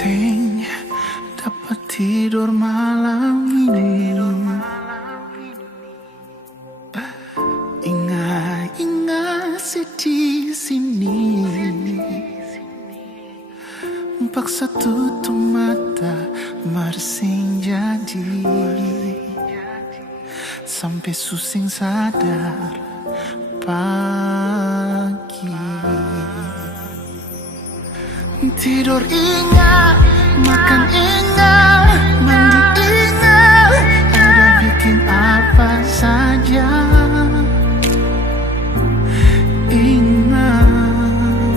Sing dapat tidur malam ini. Ingat di sini. Paksa tutup mata, mersing jadi. Sampai susing sadar pagi. Tidur ingat, makan ingat, mandi ingat, ada bikin apa saja. Ingat,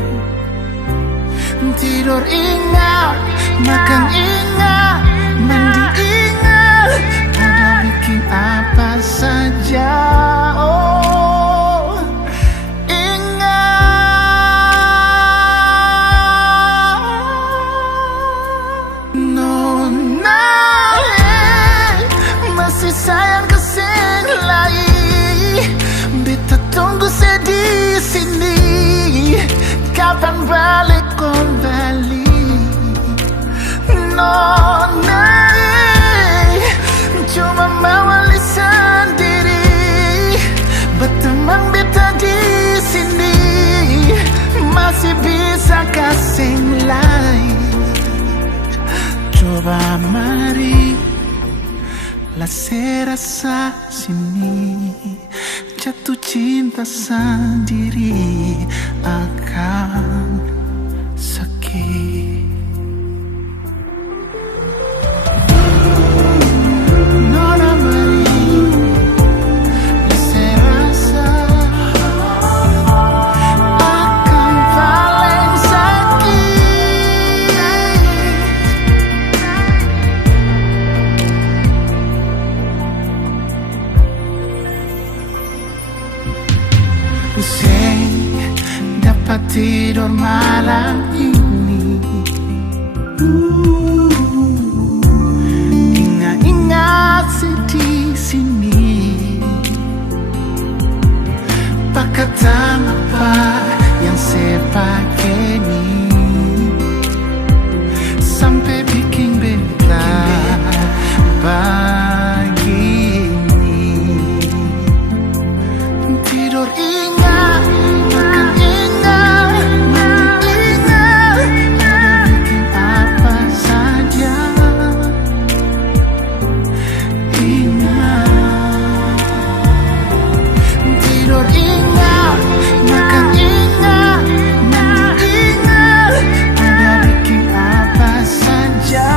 tidur ingat, makan ingat, mandi ingat, ada bikin apa saja. Sayang kesini lagi, beta tunggu saya di sini. Kapan balik kembali? Nona, cuma mawali sendiri. Berteman beta di sini, masih bisa kasih lagi. Coba mari lah serasa sini, jatuh cinta sendiri akan sakit. Nona mari lah serasa akan paling sakit. Sing dapat tidur malam ini. Ingat-ingat di sini. Pakai apa yang saya pakai ini, sampai bikin beta begini. Tidur ingat, makan ingat, mandi ingat, ada bikin apa saja. Ingat, tidur ingat, makan ingat, mandi ingat, ada bikin apa saja.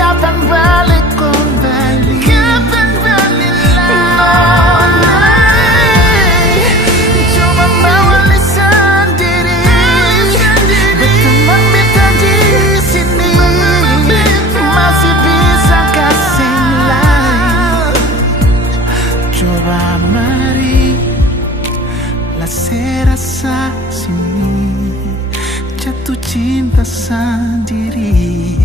Kapan balik kembali? Kapan balik lagi? Cuma mawali sendiri. Berteman beta di sini, masih bisa kasih lagi. Coba mari lah serasa sini, jatuh cinta sendiri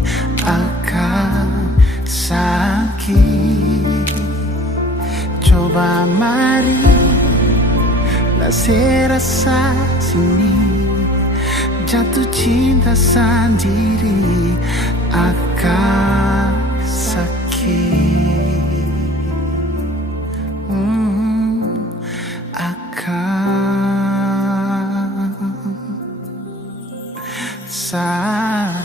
akan sakit. Coba mari lah serasa sini, jatuh cinta sendiri akan sakit. Akan sakit.